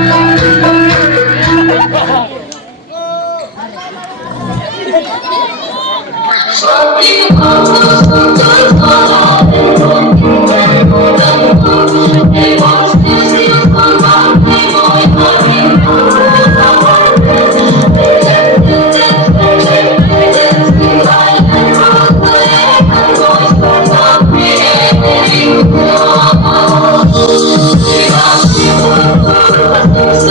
Hãy subscribe cho kênh Ghiền Mì Gõ để không bỏ lỡ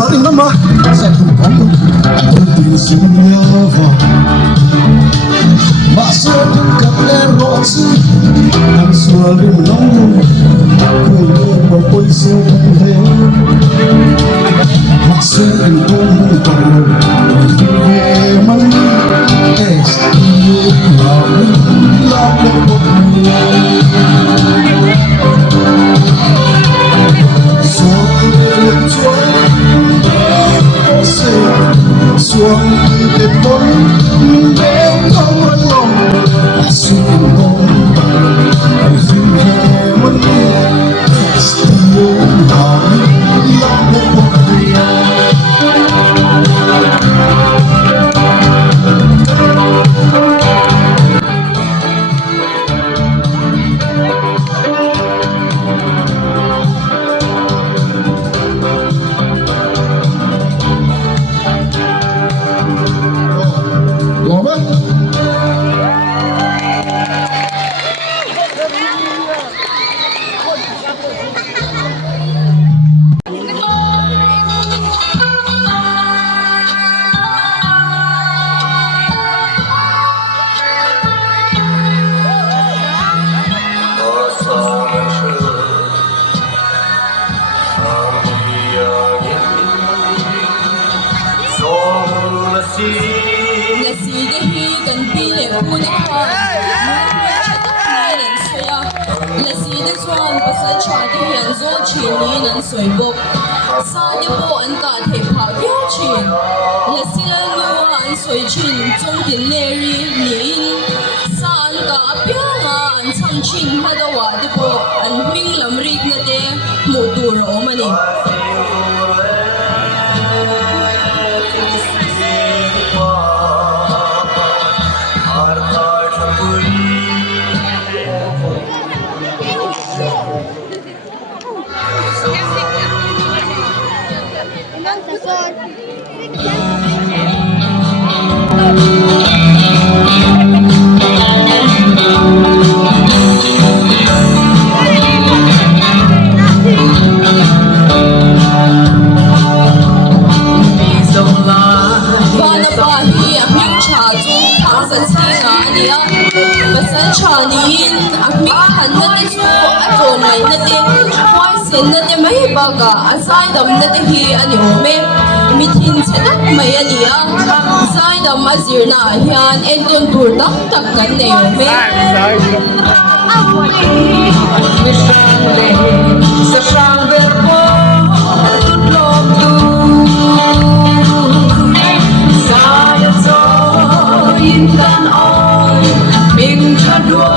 xóa đình lắm mà sẽ không có đâu tình xin nhớ vào mà xóa đình cặp lên rõ chứ anh xóa đình lòng cười đưa vào quay sâu thế mà xóa đình không còn về mang es yêu lòng lòng một người xuống để bốn để không mất lòng xuống lòng anh xin hẹn mất yêu lòng lòng một người là gì để khi cần pi lệ u để hoa là gì để chọn bớt sẽ chọn để hiện rõ chuyện ní nên soi bốc sa để bộ anh cả thể phá biểu chuyện là gì là lu anh soi chuyện trong tiền lệ nín sa anh cả biểu mà anh chăm chuyện hay đâu à để bộ anh minh làm riết na để một đồ rõ mà nè Chanin akmi khanna te chu ato nai na te wai sen na te mai baga asai dam na te hi ani ome mithin chetak mai ani a sai dam azir na hian en don tur tak tak kan nei ome sa sang ver ko tut lom tu sa ya zo in kan oi mình cho đua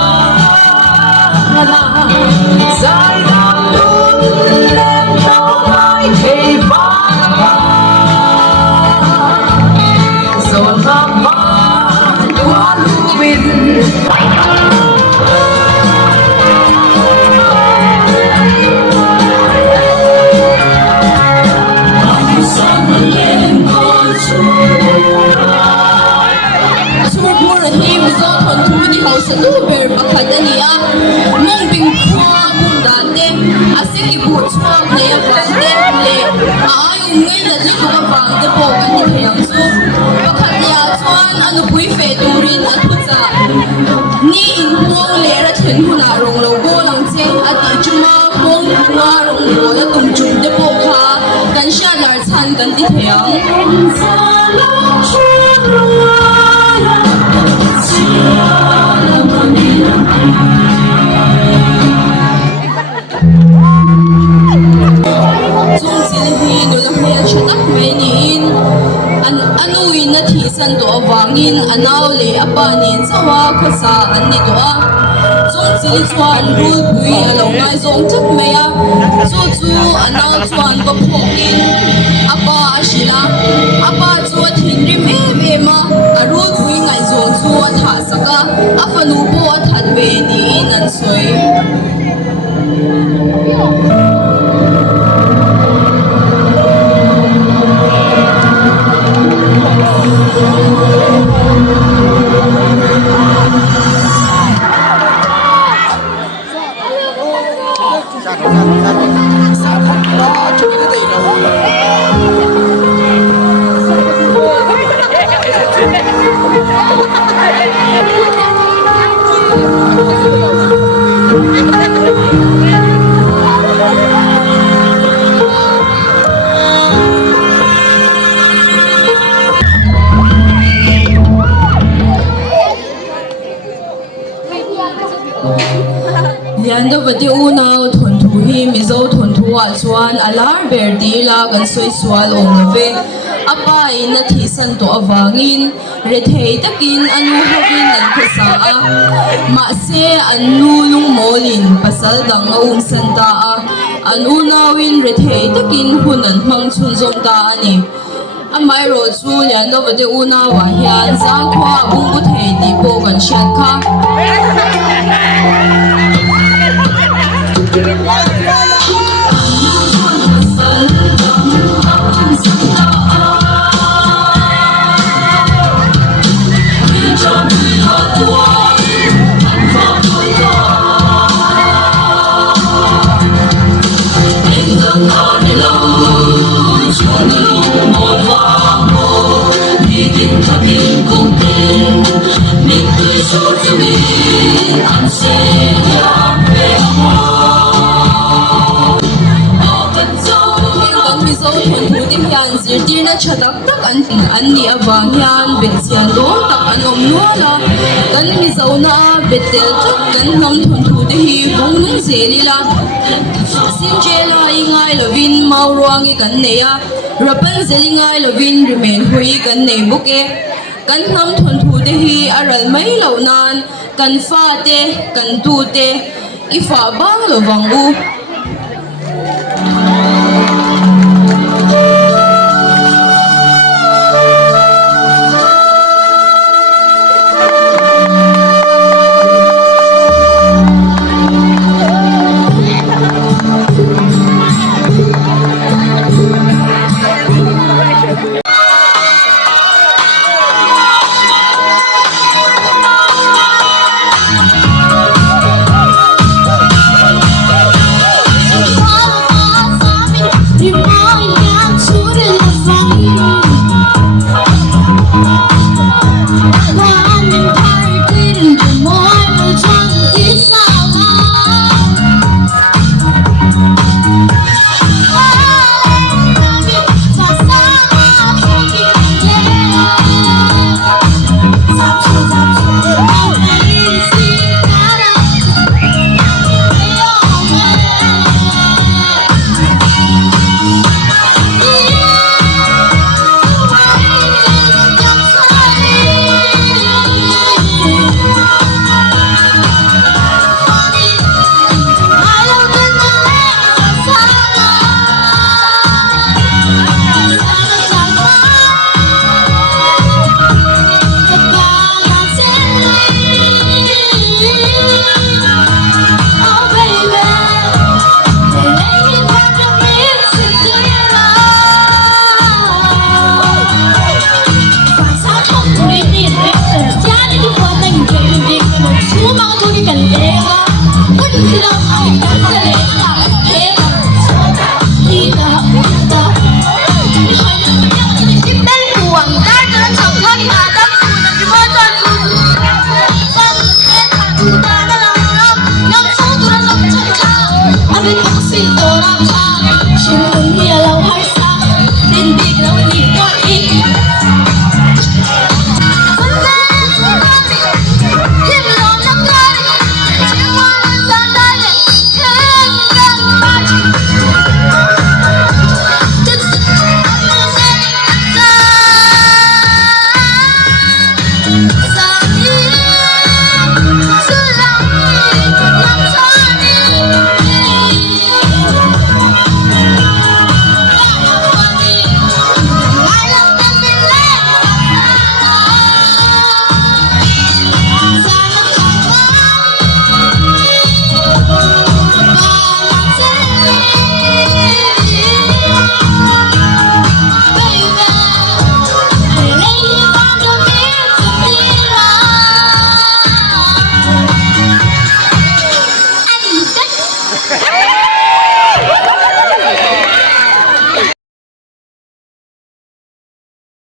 là dài đam luôn lên đâu ai thì ba rồi ta ba đua lúc mình sa tuber pakadania mong bingkwa kung dati asik ibut swag na yabande le aayong ngayon na dito ka bangde po kanit lang so pakadya chuan ano po'y feturin at putsa ni inpong lera chen huna rong logo lang chen at ichuma pong nga rong lo na tumchum de po ka kan siya larchan kan tihayang sa lachun rungaya siya Zong silhi do lang may chatak menin anuin na thisan do awangin anaw le apanin sawa ko sa anito a Zong sili chuan rul pui alo ngai zong chat meya chu chu anaw chuan ko phokin apa ashila apa chu thin rim em a rul pui ngai zong chu a tha saka afanu po a that ve ni nan soi Hãy subscribe cho kênh Ghiền Mì Gõ để không bỏ lỡ những video hấp dẫn vati unaw thon thu hi mizo thon thu a chuan alar ber dila kan soi swal ong ve apa in thi san to awangin re thei takin anu hovin an khasa a ma se anu lung molin pasal dang ong san ta a anu nawin re thei takin hunan mang chun zom ta ani amai ro chu lian do vati unaw wa hian za khwa bung bu thei ti po kan shat kha Zirtina chatak tak an ni awang hian betsian dom tak an om nuala kan mi zauna betel tuk kan nam thun thu te hi bung nung zelila sinjela ingai lovin mauruangi kan neya rapan zelingai lovin rimen hui kan nei buke kan nam thun thu te hi aral mai lo nan kan fa te kan tu te ifa bang lo wangu Hãy subscribe cho kênh Ghiền Mì Gõ để không bỏ lỡ những video hấp dẫn.